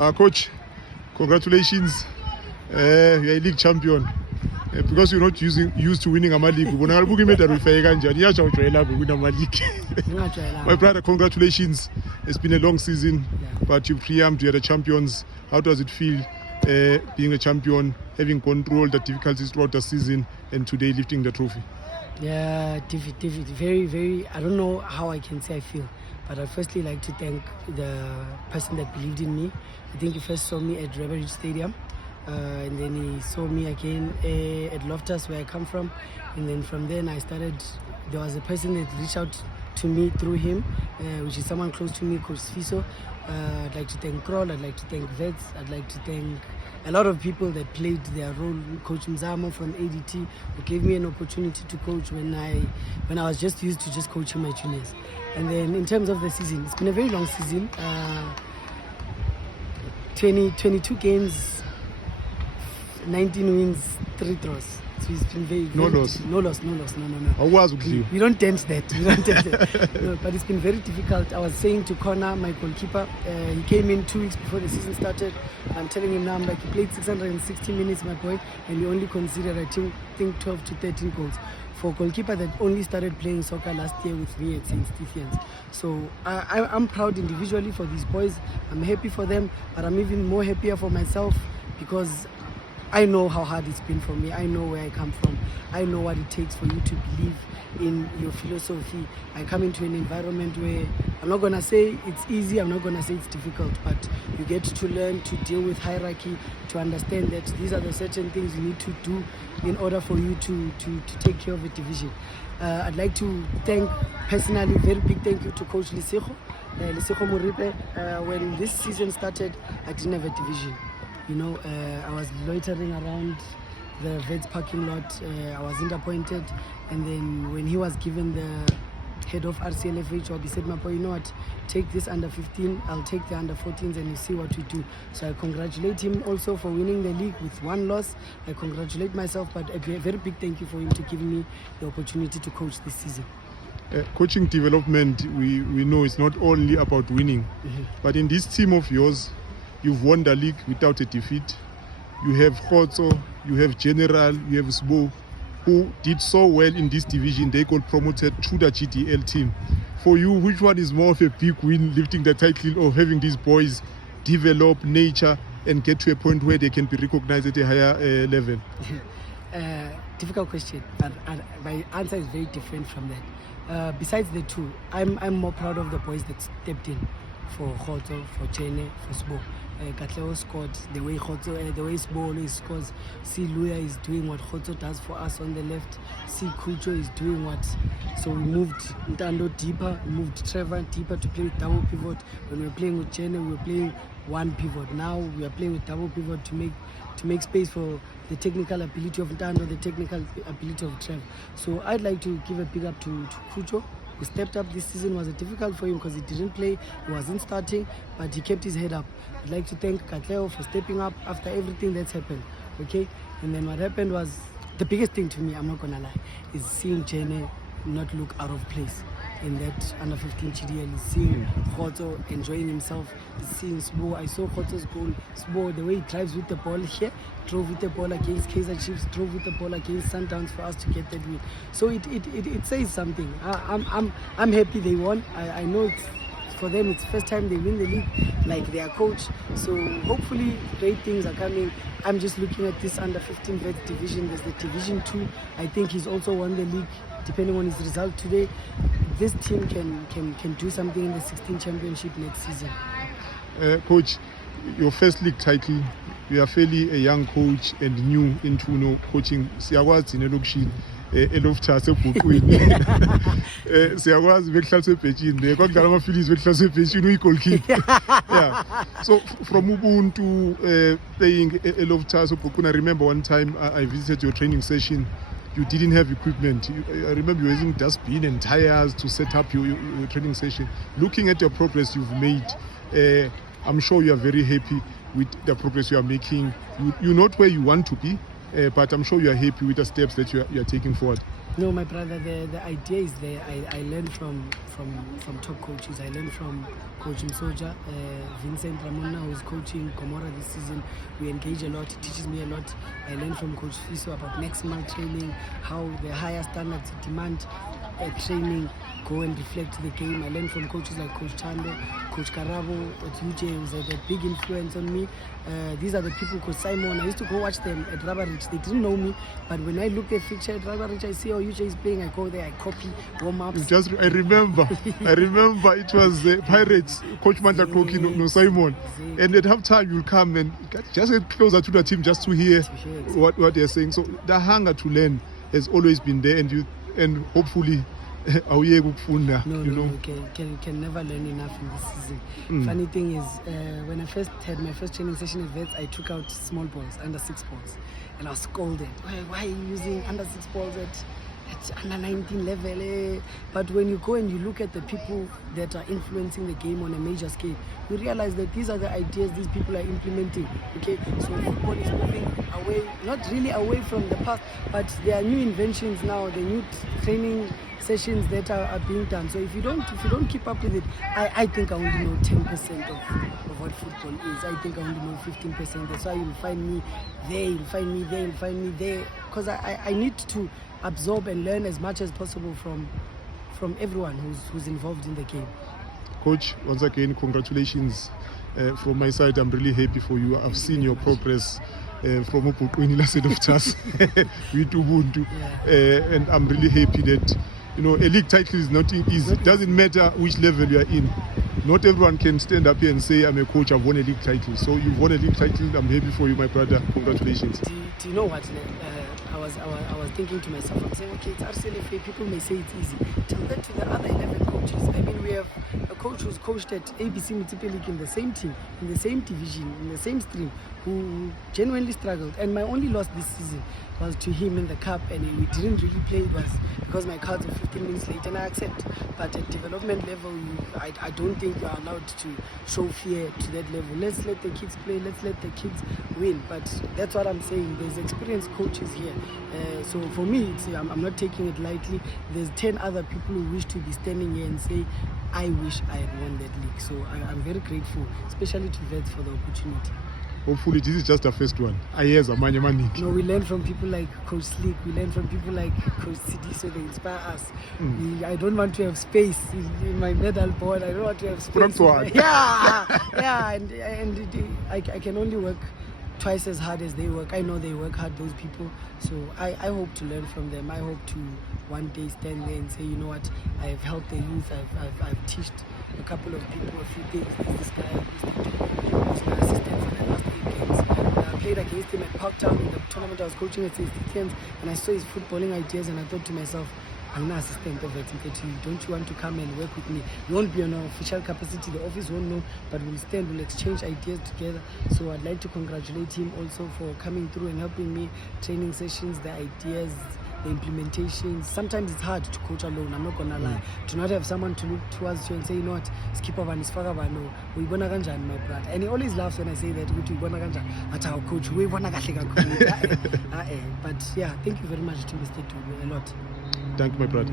Coach, congratulations. You're a league champion. Because you're not used to winning a league. My brother, congratulations. It's been a long season, but you've triumphed. You're the champions. How does it feel being a champion, having controlled the difficulties throughout the season, and today lifting the trophy? Yeah, David, very, very, I don't know how I can say I feel, but I'd firstly like to thank the person that believed in me. I think he first saw me at Rebel Ridge Stadium, and then he saw me again at Loftus, where I come from, and then from then I started, there was a person that reached out to me through him, which is someone close to me, Coach Fiso. I'd like to thank Kroll, I'd like to thank Wits, I'd like to thank a lot of people that played their role. Coach Mzamo from ADT, who gave me an opportunity to coach when I was just used to just coaching my juniors. And then in terms of the season, it's been a very long season. 22 games, 19 wins, 3 draws. So it's been very No loss. No. How was it with you? We don't tempt that. No, but it's been very difficult. I was saying to Connor, my goalkeeper, he came in 2 weeks before the season started. I'm telling him now, I'm like, he played 660 minutes, my boy, and he only considered, I think 12 to 13 goals. For a goalkeeper that only started playing soccer last year with me at St. Stephen's. So I'm proud individually for these boys. I'm happy for them, but I'm even more happier for myself because I know how hard it's been for me. I know where I come from. I know what it takes for you to believe in your philosophy. I come into an environment where I'm not going to say it's easy, I'm not going to say it's difficult, but you get to learn to deal with hierarchy, to understand that these are the certain things you need to do in order for you to take care of a division. I'd like to thank, personally, very big thank you to Coach Lisego Moripe. When this season started, I didn't have a division. You know, I was loitering around the Wits parking lot. I wasn't appointed, and then when he was given the head of RCLFA job, he said, "My boy, you know what? Take this under 15. I'll take the under 14s, and you see what we do." So I congratulate him also for winning the league with 1 loss. I congratulate myself, but a very big thank you for him to give me the opportunity to coach this season. Coaching development, we know it's not only about winning, but in this team of yours, you've won the league without a defeat. You have Khotso, you have General, you have Sbo, who did so well in this division. They got promoted to the GDL team. For you, which one is more of a big win, lifting the title, or having these boys develop nature and get to a point where they can be recognized at a higher level? Difficult question, but my answer is very different from that. Besides the two, I'm more proud of the boys that stepped in. For Khotso, for Chene, for Sbo. Katleo scored the way Khotso, the way Sbo always scores. See Luya is doing what Khotso does for us on the left. See Kucho is doing what. So we moved Ntando deeper, we moved Trevor deeper to play with double pivot. When we were playing with Chene, we were playing 1 pivot. Now we are playing with double pivot to make space for the technical ability of Ntando, the technical ability of Trevor. So I'd like to give a big up to Kucho. He stepped up this season. Was difficult for him because he didn't play, he wasn't starting, but he kept his head up. I'd like to thank Katleo for stepping up after everything that's happened. Okay, and then what happened was the biggest thing to me, I'm not gonna lie, is seeing Jene not look out of place in that under 15 GDL. He's seeing Khotso enjoying himself. He's seeing Sbo. I saw Khotso's goal. Sbo, the way he drives with the ball here, drove with the ball against Kaizer Chiefs, drove with the ball against Sundowns for us to get that win. So it says something. I'm happy they won. I know it's, for them it's first time they win the league like their coach. So hopefully great things are coming. I'm just looking at this under 15 Wits division. There's the Division 2. I think he's also won the league. Depending on his result today, this team can do something in the 16 championship next season. Coach, your first league title, you are fairly a young coach and new into coaching. Siyakwazi nelokishini elofthas ebhuqwini. Siyakwazi bekhlaswe ebhejini. Kwakudlala ama-Phillies bekhlaswe ebhejini uyi-goalkeeper. Yeah. So from Ubuntu playing elofthas ebhuqwini, I remember one time I visited your training session. You didn't have equipment. I remember you were using dustbin and tires to set up your training session. Looking at your progress you've made, I'm sure you are very happy with the progress you are making. You're not where you want to be, but I'm sure you are happy with the steps that you are taking forward. No, my brother, the idea is there. I learned from top coaches. I learned from Coach Msoja, Vincent Ramona, who's coaching Gomora this season. We engage a lot. He teaches me a lot. I learned from Coach Fiso about maximal training, how the higher standards demand training go and reflect the game. I learned from coaches like Coach Chando, Coach Karabo at UJ, who's a big influence on me. These are the people, Coach Simon. I used to go watch them at Rubber Ridge. They didn't know me, but when I look at the fixture at Rubber Ridge, I see, oh, UJ is playing. I go there, I copy, warm ups. I remember it was Pirates, Coach Mandla Kloki, no Simon. And at half time, you'll come and just get closer to the team just to hear what they're saying. So the hunger to learn has always been there, and hopefully, no, can never learn enough in this season. Funny thing is, when I first had my first training session at Wits, I took out small balls, under 6 balls, and I was scolded. Why are you using under 6 balls at under 19 level? But when you go and you look at the people that are influencing the game on a major scale, you realize that these are the ideas these people are implementing. Okay, so football is moving away, not really away from the past, but there are new inventions now, the new training sessions that are being done. So if you don't keep up with it, I think I only know 10% of what football is. I think I only know 15%. That's why you'll find me there, you'll find me there, you'll find me there, because I need to absorb and learn as much as possible from everyone who's involved in the game. Coach, once again, congratulations. From my side, I'm really happy for you. I've seen your progress from Upukwini last of us with Ubuntu, and I'm really happy that a league title is not easy. It doesn't matter which level you are in. Not everyone can stand up here and say, I'm a coach, I've won a league title. So you've won a league title. I'm happy for you, my brother. Congratulations. Do you know what? I was thinking to myself, I'm saying, okay, it's LFA. People may say it's easy. Tell that to the other 11 coaches. I mean, we have a coach who's coached at ABC Municipal League in the same team, in the same division, in the same stream, who genuinely struggled. And my only loss this season was to him in the cup, and we didn't really play. It was because my cards were 15 minutes late, and I accept. But at development level, I don't think you are allowed to show fear to that level. Let's let the kids play. Let's let the kids win. But that's what I'm saying. There's experienced coaches here. So for me, I'm not taking it lightly. There's 10 other people who wish to be standing here and say, I wish I had won that league. So I'm very grateful, especially to Wits for the opportunity. Hopefully this is just the first one. No, we learn from people like Coach Slick. We learn from people like Coach CD, so they inspire us. I don't want to have space in my medal board. I don't want to have space. And I can only work twice as hard as they work. I know they work hard, those people. So I hope to learn from them. I hope to one day stand there and say, you know what, I've helped the youth. I've taught a couple of people a few things. There's this guy who was my assistant for the last 8 games. I played against him at Parktown in the tournament I was coaching at 16, and I saw his footballing ideas, and I thought to myself, I'm an assistant of it. Don't you want to come and work with me? You won't be on an official capacity, the office won't know, but we'll exchange ideas together. So I'd like to congratulate him also for coming through and helping me, training sessions, the ideas, the implementation. Sometimes it's hard to coach alone, I'm not gonna lie. To not have someone to look towards you and say, you know what, skipper van is fagabano, we bona kanjani, my brother. And he always laughs when I say that, we bona kanjani, at our coach, we bona kahle kakhulu. But yeah, thank you very much to Mr. Tulu, a lot. Thank you, my brother.